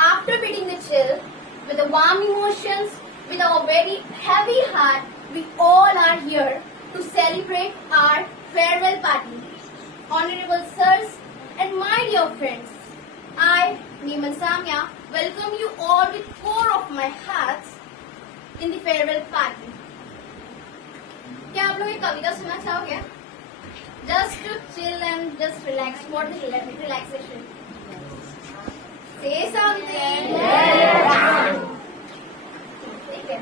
after beating the chill, with the warm emotions, with our very heavy heart, we all are here to celebrate our farewell party. Honorable sirs and my dear friends, I, Neeman Samya, welcome you all with core of my heart in the farewell party. क्या आप लोग एक कविता सुनना चाहोगे? Just to chill and just relax. What is relaxation? Say something. ठीक है.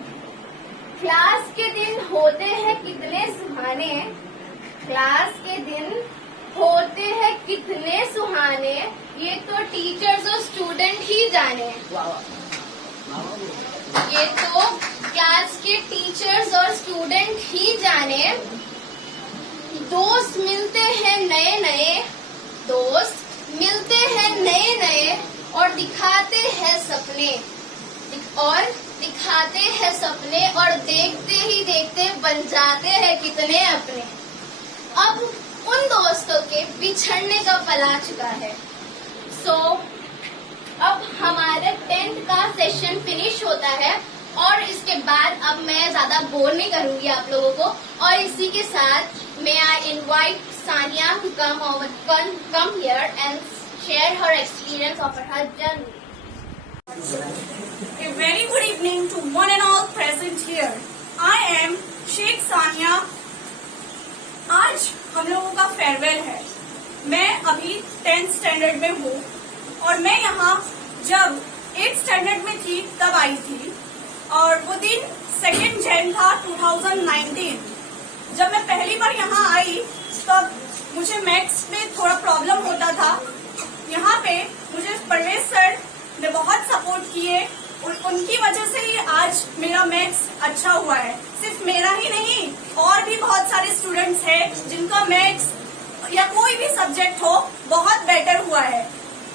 Class के दिन होते हैं कितने सुहाने. क्लास के दिन होते हैं कितने सुहाने. ये तो टीचर्स और स्टूडेंट ही जाने. ये तो क्लास के टीचर्स और स्टूडेंट ही जाने. दोस्त मिलते हैं नए नए. दोस्त मिलते हैं नए नए और दिखाते हैं सपने. और दिखाते हैं सपने और देखते ही देखते बन जाते हैं कितने अपने. अब उन दोस्तों के बिछड़ने का पल आ चुका है. अब हमारे 10th का सेशन फिनिश होता है और इसके बाद अब मैं ज्यादा बोर नहीं करूंगी आप लोगों को. और इसी के साथ मैं I invite Sania to come here and share her experience of her journey. A very good evening to one and all present here. I am Sheikh Sania. आज हम लोगों का फेयरवेल है. मैं अभी 10th स्टैंडर्ड में हूँ और मैं यहाँ जब 8th स्टैंडर्ड में थी तब आई थी. और वो दिन 2 जैन था 2019. जब मैं पहली बार यहाँ आई तब मुझे मैथ्स में थोड़ा प्रॉब्लम होता था. यहाँ पे मुझे परवेज सर ने बहुत सपोर्ट किए. उनकी वजह से ही आज मेरा मैथ्स अच्छा हुआ है. सिर्फ मेरा ही नहीं, और भी बहुत सारे स्टूडेंट्स हैं जिनका मैथ्स या कोई भी सब्जेक्ट हो बहुत बेटर हुआ है.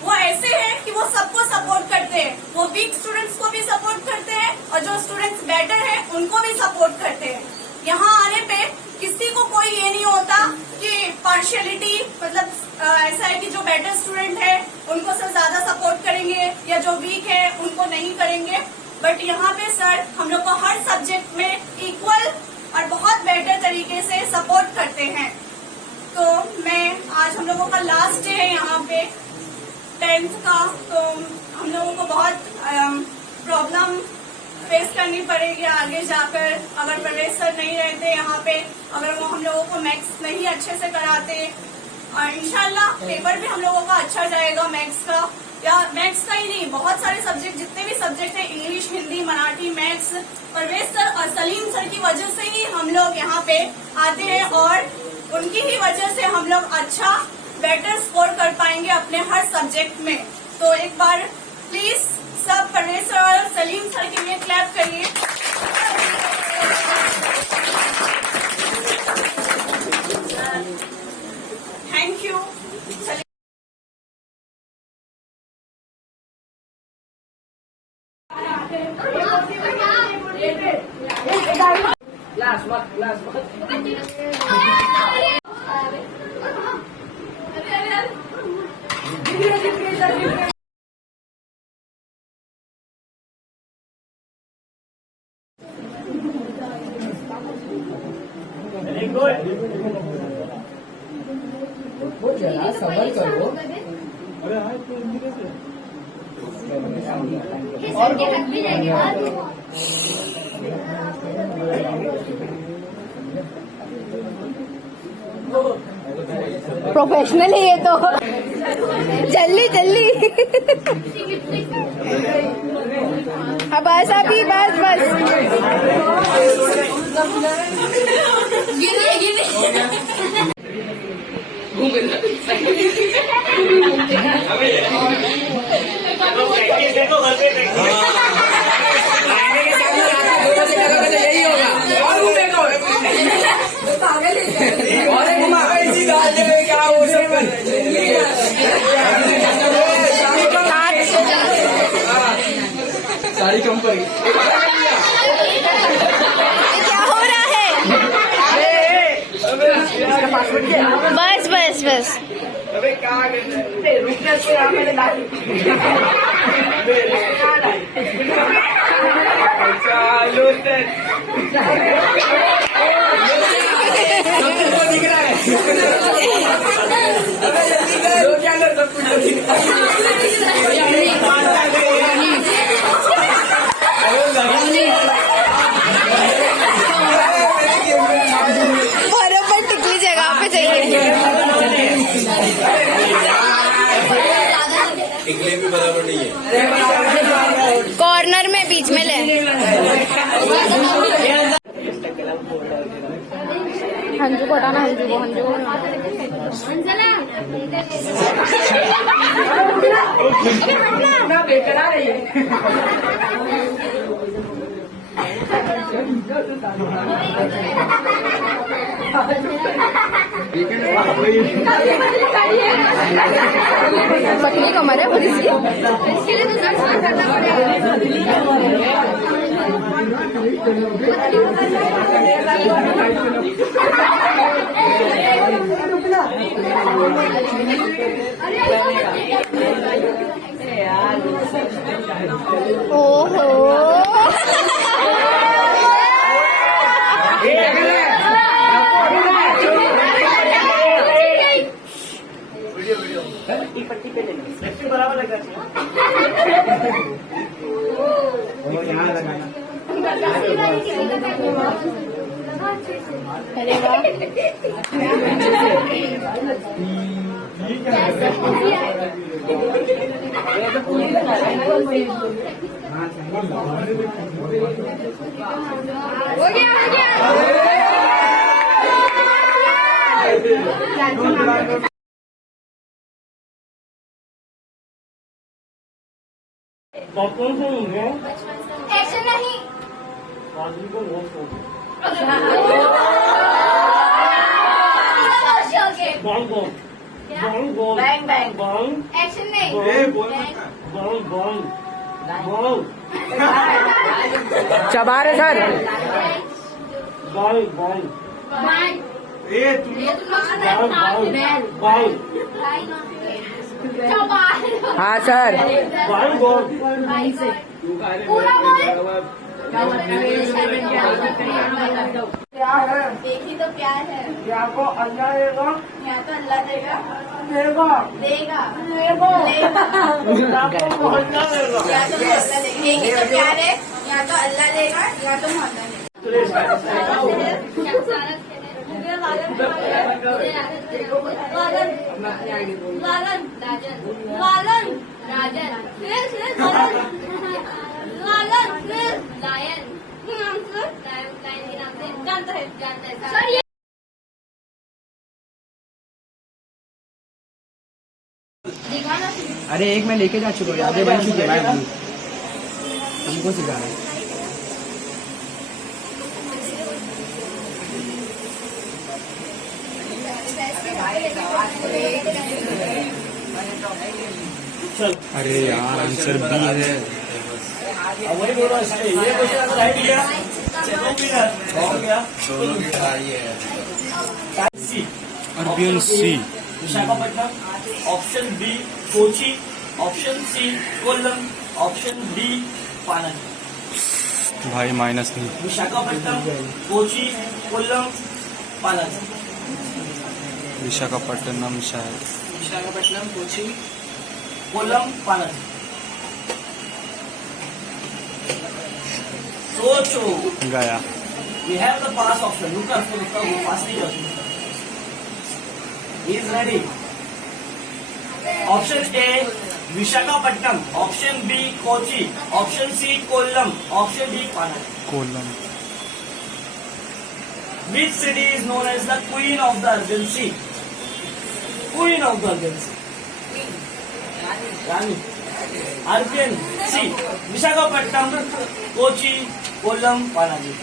वो ऐसे हैं कि वो सबको सपोर्ट करते हैं. वो वीक स्टूडेंट्स को भी सपोर्ट करते हैं और जो स्टूडेंट्स बेटर हैं उनको भी सपोर्ट करते हैं. यहाँ आने पे किसी को कोई ये नहीं होता कि पार्शियलिटी, मतलब ऐसा है कि जो बेटर स्टूडेंट है उनको सर ज्यादा सपोर्ट करेंगे या जो वीक है उनको नहीं करेंगे. बट यहाँ पे सर हम लोग को हर सब्जेक्ट में इक्वल और बहुत बेटर तरीके से सपोर्ट करते हैं. तो मैं आज हम लोगों का लास्ट डे है यहाँ पे 10th का. तो हम लोगों को बहुत प्रॉब्लम फेस करनी पड़ेगी आगे जाकर. अगर प्रवेश सर नहीं रहते यहाँ पे, अगर वो हम लोगों को मैथ्स नहीं अच्छे से कराते, और इंशाल्लाह पेपर भी हम लोगों का अच्छा जाएगा मैथ्स का. या मैथ्स का ही नहीं, बहुत सारे सब्जेक्ट, जितने भी सब्जेक्ट है, English, Hindi, Marathi, maths, Parvez sir और सलीम सर की वजह से ही हम लोग यहाँ पे आते हैं और उनकी ही वजह से हम लोग अच्छा बेटर स्कोर कर पाएंगे अपने हर सब्जेक्ट में. तो एक बार प्लीज सब परवेज सर और सलीम सर के लिए क्लैप करिए. Thank you. जरा सबर करो. प्रोफेशनल है ये तो. जल्दी जल्दी. हाँ बस अभी बस बस. यही होगा. साड़ी कम पड़ी. क्या हो रहा है? बस बस बस. अबे क्या चालो तर सबको दिख रहा है लोग क्या कर सब कुछ दिख रहा बराबर टिकली जगह पे चाहिए। टिकले भी बराबर नहीं है। कॉर्नर में बीच में ले। हंजू को हटाना, हंजू को, हंजू को। ना बेकरार है ये पतली कमर है थोड़ी सी। इसके लिए तो दर्शन करना पड़ेगा। ओहो बराबर लग अरे वाह। हो गया। एक्शन नहीं। Bang bang. एक्शन नहीं। चबा रहे सर हाँ सर पूरा देखी तो प्यार है। या को अल्लाह देगा या तो अल्लाह देगा देगा देगा देगा लेगा या को मोहल्ला देगा या तो मोहल्ला देगा। देखी तो प्यार है, या तो अल्लाह देगा या तो मोहल्ला जानता है सर। ये दिखाना अरे एक मैं लेके जा चुका हूँ, आधे बन चुके हैं हमको सिखा रहे हैं। अरे यार आंसर बी है। वही बोल रहा है, ये क्वेश्चन अगर राइट किया Arabian Sea. Visakhapatnam, option B Kochi, option C Kollam, option D पालन। भाई माइनस नहीं। विशाखापट्टनम, कोची, कोल्लम, पालन। विशाखापट्टनम शायद। विशाखापट्टनम, कोची, कोल्लम, पालन। सोचो। गया। We have the pass option. Look up, उसका पास नहीं कर सकता। He is ready. Option A Visakhapatnam, option B Kochi, option C Kollam, option D पालन। Kollam. Which city is known as the Queen of the Arabian Sea? Queen of the Arabian Sea. रानी। Arabian Sea. Visakhapatnam, Kochi, Kollam, Panaji.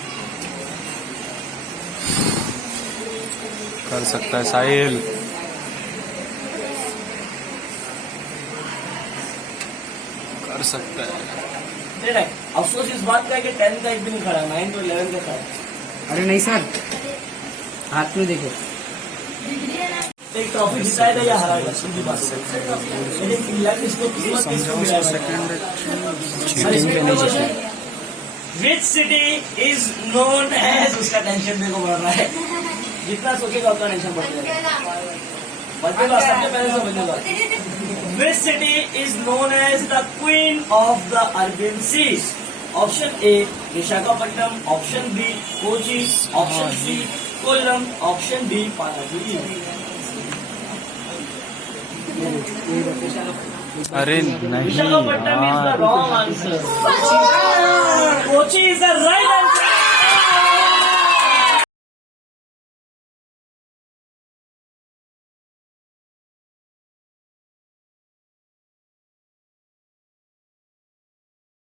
कर सकता है साहिल। कर सकता है। ठीक है, अफसोस इस बात का है कि 10 का एक दिन खड़ा, 9 तो 11 का खड़ा। अरे नहीं सर, हाथ में देखो। एक ट्रॉफी जिताया था या हराया, सीधी बात है। लेकिन इंग्लैंड इसको किस्मत किसको मिला है? Which city is known as, उसका टेंशन मेरे को बढ़ रहा है, जितना सोचेगा उतना टेंशन बढ़ जाएगा, बचेगा सबसे पहले समझेगा। Which city is known as the queen of the Arabian Sea? Option A Visakhapatnam, option B Kochi, option C Kollam, option D Panaji. अरे नहीं Visakhapatnam is the wrong answer. Kochi is the right answer.